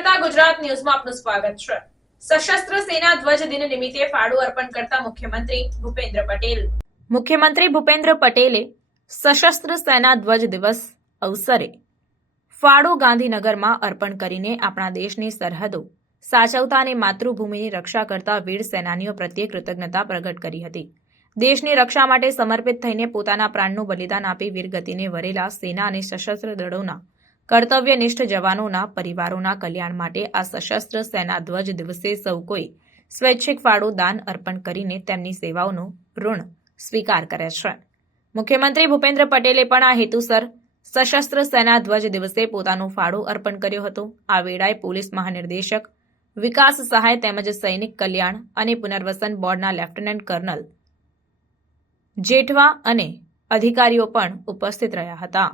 ગુજરાત ન્યૂઝમાં આપનું સ્વાગત છે. સશસ્ત્ર સેના ધ્વજ દિન નિમિત્તે ફાળો અર્પણ કરતા મુખ્યમંત્રી ભૂપેન્દ્ર પટેલ. મુખ્યમંત્રી ભૂપેન્દ્ર પટેલે સશસ્ત્ર સેના ધ્વજ દિવસ અવસરે ફાળો ગાંધીનગરમાં અર્પણ કરીને આપણા દેશની સરહદો સાચવતા અને માતૃભૂમિની રક્ષા કરતા વીર સેનાનીઓ પ્રત્યે કૃતજ્ઞતા પ્રગટ કરી હતી. દેશની રક્ષા માટે સમર્પિત થઈને પોતાના પ્રાણનું બલિદાન આપી વીરગતિને વરેલા સેના અને સશસ્ત્ર દળોના કર્તવ્યનિષ્ઠ જવાનોના પરિવારોના કલ્યાણ માટે આ સશસ્ત્ર સેના ધ્વજ દિવસે સૌ કોઈ સ્વૈચ્છિક ફાળો દાન અર્પણ કરીને તેમની સેવાઓનો ઋણ સ્વીકાર કરે છે. મુખ્યમંત્રી ભૂપેન્દ્ર પટેલે પણ આ હેતુસર સશસ્ત્ર સેના ધ્વજ દિવસે પોતાનો ફાળો અર્પણ કર્યો હતો. આ વેળાએ પોલીસ મહાનિર્દેશક વિકાસ સહાય તેમજ સૈનિક કલ્યાણ અને પુનર્વસન બોર્ડના લેફ્ટનન્ટ કર્નલ જેઠવા અને અધિકારીઓ પણ ઉપસ્થિત રહ્યા હતા.